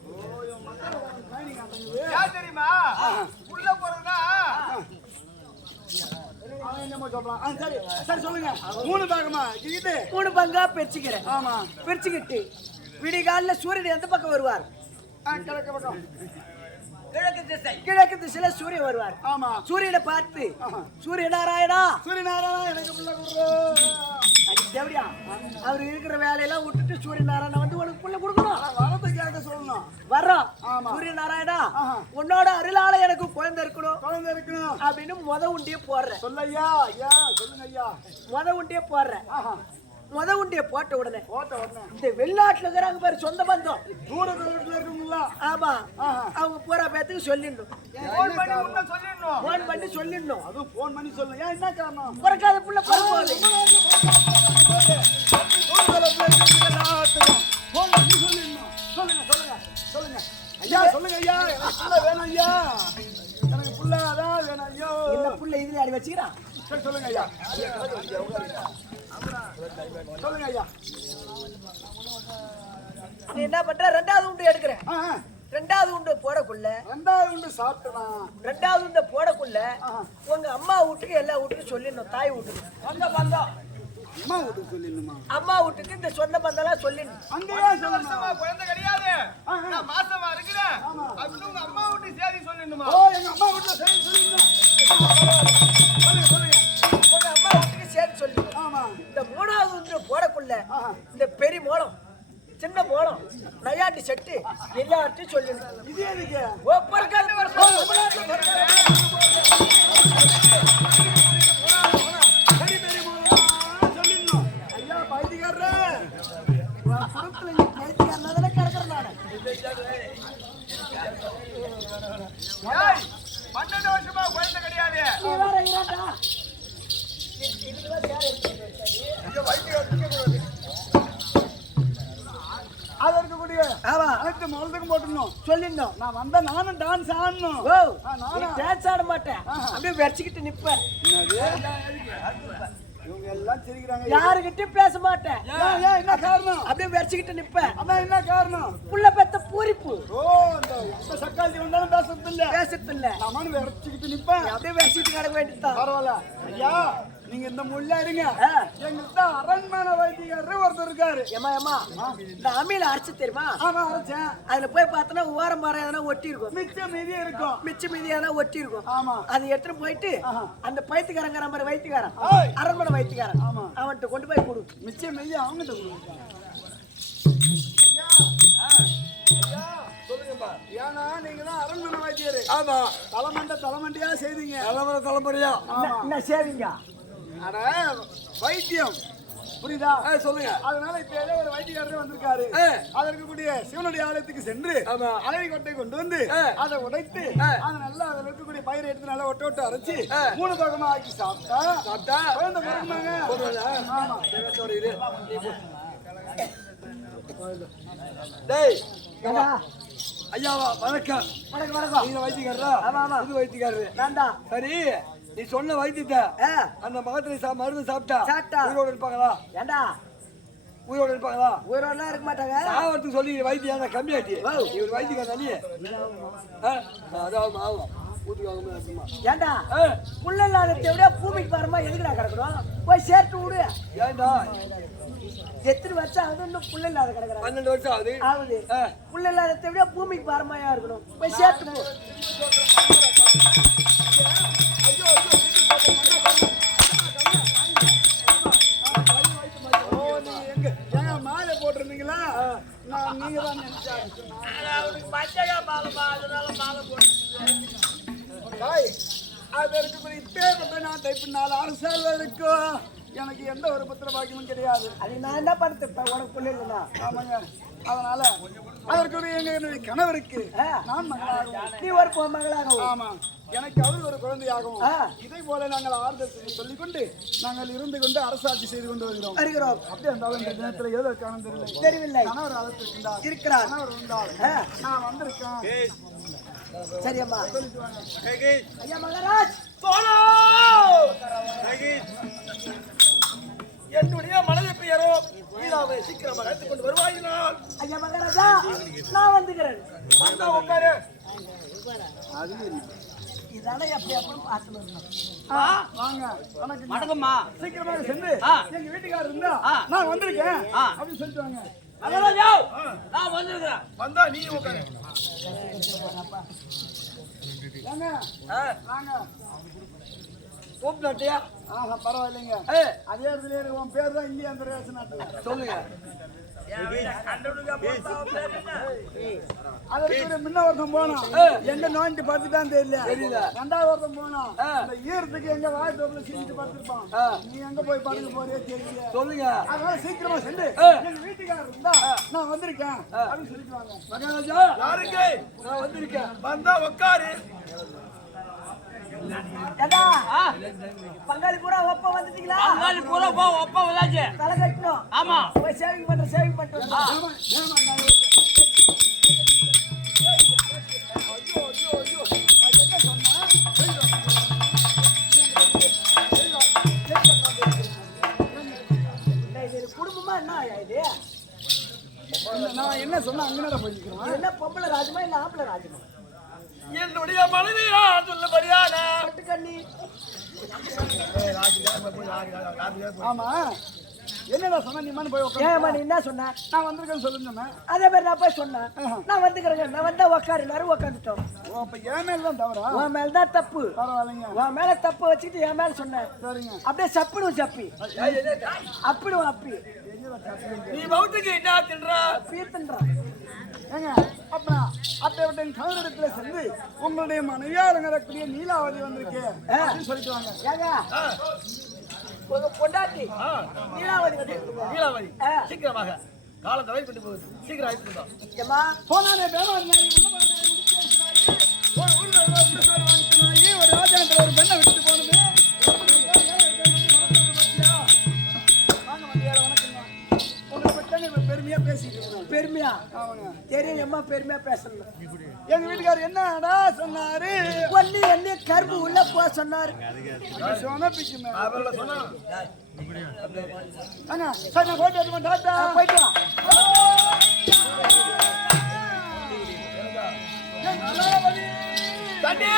ஏன் தெரியுமா? உள்ள போறதுனா அவன் என்னமோ சொல்றான். சரி சரி சொல்லுங்க. 3 பாகமா இது 3 பங்கா பிரிச்சுக்கிறேன். ஆமா பிரிச்சுக்கிட்டு விடிகாலில் சூரியன் எந்த பக்கம் வருவார்? கிழக்கு பக்கம். கிழக்கு திசையில சூரியன் வருவார். ஆமா சூரியனை பார்த்து சூரிய நாராயணா எனக்கு புள்ள குடுறோ. எப்படியா அவர் இருக்கிற வேலையெல்லாம் விட்டுட்டு சூரிய நாராயணா வந்து உனக்கு புள்ள கொடுக்கணும். வரது கேட்க சொல்லணும். வர்றோம். சூரிய நாராயணா உன்னோட அருளால எனக்கு குழந்தை இருக்கணும் அப்படின்னு உண்டிய போடுறேன். சொல்லையா ஐயா சொல்லுங்க ஐயா. உண்டிய போடுறேன். உண்டிய போட்ட உடனே இந்த வெளிநாட்டுல இருக்கிறாங்க பாரு சொந்த பந்தம் தூரத்துல இருக்குங்களா? ஆமா அவங்க பூரா பேத்துக்கு சொல்லிடணும். போன் பண்ணி சொல்லிடணும். அதுவும் போன் பண்ணி சொல்லணும். ஏன் என்ன காரணம்? பிறக்காத புள்ள பிறப்போகுது. சொல்லுங்க ஐயா சொல்லுங்க ஐயா. எனக்கு புள்ள வேணும் ஐயா. எனக்கு புள்ள அதான் வேணும் ஐயா. என்ன புள்ள இதுல அடி வச்சுக்கிறான். சரி சொல்லுங்க ஐயா. சொல்லுங்க ஐயா. நீ என்ன பண்ற? 2வது உண்டு எடுக்கிறேன். 2வது உண்டு போடக்குள்ள 2வது உண்டு சாப்பிட்டனா 2வது உண்டு போடக்குள்ள உங்க அம்மா வீட்டுக்கு எல்லா வீட்டுக்கும் சொல்லிடணும். தாய் வீட்டுக்கு சொந்த பந்தம். அம்மா வீட்டுக்கு சொல்லிடணுமா? அம்மா வீட்டுக்கு இந்த சொந்த பந்தம்லாம் சொல்லணும். அங்கேயே சொல்லணும். குழந்தை கிடையாது, நான் மாசமா இருக்கிறேன் அப்படின்னு உங்க அம்மா வீட்டு சேதி சொல்லணுமா? ஓ எங்க அம்மா வீட்டுல சரி சொல்லிடணும். சொல்லுங்க உங்க அம்மா வீட்டுக்கு சேர்த்து சொல்லணும். ஆமா இந்த 3வது உண்டு போடக்குள்ள இந்த பெரிய மோளம் சின்ன மோளம் நையாண்டி செட்டு எல்லார்ட்டையும் சொல்லணும். இது எதுக்கு? ஒப்பற்காது சொல்லிடணும். ஐயா பைத்தியக்காரரே குடும்பத்துல நீ பைத்தியக்காரனாதானே கிடக்குறேன் நானு. 12 வருஷமா குழந்தை கிடையாது. நீ வேற இறாண்டா. இதுக்குதான் சேர அது இருக்கக்கூடிய ஆமா அனைத்து மொழத்துக்கும் போட்டுடணும். சொல்லிடணும். நான் வந்தா நானும் டான்ஸ் ஆடணும். ஓ நானும் நீ டான்ஸ் ஆட மாட்டேன். அப்படியே வச்சுக்கிட்டு நிப்பேன். இவங்க எல்லாம் சிரிக்கிறாங்க. யாருகிட்டயும் பேச மாட்டேன். ஏன் என்ன காரணம்? அப்படியே வச்சுக்கிட்டு நிப்பேன். அதான் என்ன காரணம்? புள்ள பெத்த பூரிப்பு. ஓ இந்த சக்காலி வந்தாலும் பேசுறது இல்ல. பேசுறது இல்ல. நானும் வச்சுக்கிட்டு நிப்பேன். அப்படியே வச்சுக்கிட்டு கிடக்க வேண்டியதுதான். பரவாயில்ல ஐயா. நீங்க இந்த முள்ள இருங்க. எங்கள்கிட்ட அரண்மனை வைத்தியக்காரர் ஒருத்தர் இருக்காரு. ஏமா இந்த அம்மியில அரைச்சு தெரியுமா? ஆமா அரைச்சேன். அதுல போய் பார்த்தனா ஓரம் மரம் எதனா ஒட்டி இருக்கும். மிச்சம் மீதி இருக்கும். மிச்சம் மீதி எதனா ஒட்டி இருக்கும். ஆமா அது எடுத்துட்டு போயிட்டு அந்த பைத்தியக்காரங்கிற மாதிரி வைத்தியக்காரன் அரண்மனை வைத்தியக்காரன் அவன்கிட்ட கொண்டு போய் கொடு. மிச்சம் மீதி அவங்ககிட்ட கொடுங்க. சொல்லுங்கப்பா. ஏன்னா நீங்க தான் அரண்மனை வைத்தியர். ஆமா தலைமண்டியா செய்தீங்க. தலைமுறையா என்ன சேவிங்க? அட வைத்தியம் புரியுதா? சொல்லுங்க. அதனால இப்ப ஏதோ ஒரு வைத்தியக்காரர் வந்திருக்காரு. அதற்கு கூடிய சிவனுடைய ஆலயத்துக்கு சென்று அலரி கொட்டை கொண்டு வந்து அதை உடைத்து அதை நல்லா அதில் இருக்கக்கூடிய பயிரை எடுத்து நல்லா ஒட்ட அரைச்சி 3 பாகமா ஆக்கி சாப்பிட்டா குழந்தை பிறகுமாங்க. ஆமா டேய் ஐயாவா வணக்கம். வணக்கம். நீங்க வைத்தியக்காரரா? ஆமா இது வைத்தியக்காரரு நான்டா. சரி நீ சொன்ன வைத்தியத்தை அந்த மகத்துல மருந்து சாப்பிட்டா உயிரோடு இருப்பாங்களா? ஏண்டா உயிரோடு இருப்பாங்களா? உயிரோடலாம் இருக்க மாட்டாங்க. சாவறதுக்கு சொல்லி வைத்தியம் கம்மியாட்டி இவர் வைத்தியக்கார இல்லையே. அதாவது ஆகும் ஊத்துக்காக. ஏண்டா புள்ள இல்லாத விட பூமிக்கு பாருமா எதுக்குடா கிடக்குறோம்? போய் சேர்த்து விடு. ஏண்டா எத்தனை வருஷம் ஆகுது இன்னும் புள்ள இல்லாத கிடக்குறாங்க? 12 வருஷம் ஆகுது. புள்ள இல்லாத விட பூமிக்கு பாரமாயா இருக்கணும். போய் சேர்த்து போ. மாலை போட்டிருந்தீங்களா? நீங்க தான் நினைச்சா மஞ்சள் மாலை அதற்கு இப்பேற்பட்ட நாட்டை பின்னால் அரசாள்வதற்கோ எனக்கு எந்த ஒரு புத்திர பாக்கியமும் கிடையாது. அது நான் என்ன படுத்துப்பேன் உனக்கு பிள்ளை இல்லைன்னா. ஆமாங்க. அதனால அதற்கு என்னுடைய கணவருக்கு நான் மகளாகவும் நீ ஒரு மகளாகவும். ஆமா, எனக்கு அவர் ஒரு குழந்தையாகவும் இதை போல நாங்கள் ஆறுதல் சொல்லிக்கொண்டு நாங்கள் இருந்து கொண்டு அரசாட்சி செய்து கொண்டு வருகிறோம். அப்படி இருந்தாலும் இந்த தினத்தில் ஏதோ காரணம் தெரியவில்லை. கணவர் அழைத்திருக்கின்றார். இருக்கிறார். கணவர் வந்தால் நான் வந்திருக்கேன். சரி அம்மா. சொல்லிட்டு வாங்க. ஐயா மகாராஜ் என்னுடைய மனதை பெயரோ வீராவை சீக்கிரமாக எடுத்துக் கொண்டு வருவாயினால். ஐயா மகாராஜா நான் வந்துக்கிறேன். வந்தா உட்காரு. இதான எப்படி அப்புறம் பார்த்து வரணும். வாங்க. வணக்கம்மா. சீக்கிரமாக சென்று எங்க வீட்டுக்காரர் இருந்தா நான் வந்திருக்கேன் அப்படின்னு சொல்லிட்டு வாங்க. மகாராஜா நான் வந்திருக்கிறேன். வந்தா நீ உட்காரு. ஏங்க வாங்க. கூப்பிட்டியா? ஆஹா, பரவாயில்லைங்க. அதே இடத்துல உன் பேர் தான் இந்தியா அந்த ரேஷன் நாட்டுல. சொல்லுங்க. அதற்கு முன்ன ஒருத்தன் போனோம். எங்க நோண்டி படுத்துட்டான்னு தெரியல. ரெண்டாவது ஒருத்தன் போனோம். இந்த ஈரத்துக்கு எங்க வாய் தோப்புல சீக்கிட்டு படுத்துருப்பான். நீ எங்க போய் படுக்க போறியோ தெரியல. சொல்லுங்க. அதனால சீக்கிரமா சென்று எங்க வீட்டுக்காரர் இருந்தா நான் வந்திருக்கேன் அப்படின்னு சொல்லிட்டு வாங்க. மகாராஜா யாருக்கு? நான் வந்திருக்கேன். வந்தா உட்காரு. ஏடா பங்காளி பூரா ஒப்ப வந்துட்டீங்களா? பங்காளி பூரா ஒப்ப விளாச்சு. தலை கட்டணும். ஆமா. போய் சேவிங் பண்ணிட்டு வா. குடும்பமா என்ன இது? நான் என்ன சொன்னா அங்கே போயிருக்கிறேன். என்ன பொம்பளை ராஜமா இல்ல ஆம்பளை ராஜமா? என்னுடைய மனைவியா சொல்லுபடியான பட்டுக்கண்ணி. ஆமா, என்னடா சொன்ன? நீ மணி போய் உட்காரு. ஏமா நீ என்ன சொன்ன? நான் வந்திருக்கேன்னு சொல்லுங்க. அதே மாதிரி நான் போய் சொன்னேன். நான் வந்துக்கிறேங்க. நான் வந்தா உட்காரு. எல்லாரும் உட்காந்துட்டோம். அப்ப என் மேல தான் தவறா? உன் மேல தான் தப்பு. பரவாயில்லைங்க. உன் மேல தப்பு வச்சுட்டு என் மேல சொன்னேன். சரிங்க. அப்படியே சப்பிடுவோம் சப்பி. அப்பிடுவோம் அப்பி. நீ பௌத்திக்கு என்ன தின்றா? பீர்த்தன்றான். ஏங்க அப்ப அப்படி விட்ட கணவரிடத்துல சென்று உங்களுடைய மனைவியா இறங்கக்கூடிய நீலாவதி வந்திருக்கு அப்படின்னு சொல்லிட்டு வாங்க. ஏங்க உங்க பொண்டாட்டி நீலாவதி நீலாவதி சீக்கிரமாக காலம் தலை கொண்டு போகுது. சீக்கிரம் ஆயிட்டு ஏமா போனானே ஒரு ராஜாந்திர ஒரு பெண்ணை விட்டு போனது. பெருமையா பேசிட்டு பெருமையா? அவங்க தெரியும் எம்மா பெருமையா பேசணும். எங்க வீட்டுக்காரர் என்னடா சொன்னாரு? ஒண்ணு என்ன கரும்பு உள்ள போ சொன்னாரு. சொன்னபிக்குமே அவர்ல சொன்னா அண்ணா சரி நான் போயிட்டு வரேன். டாடா. போயிட்டு வா. தண்ணி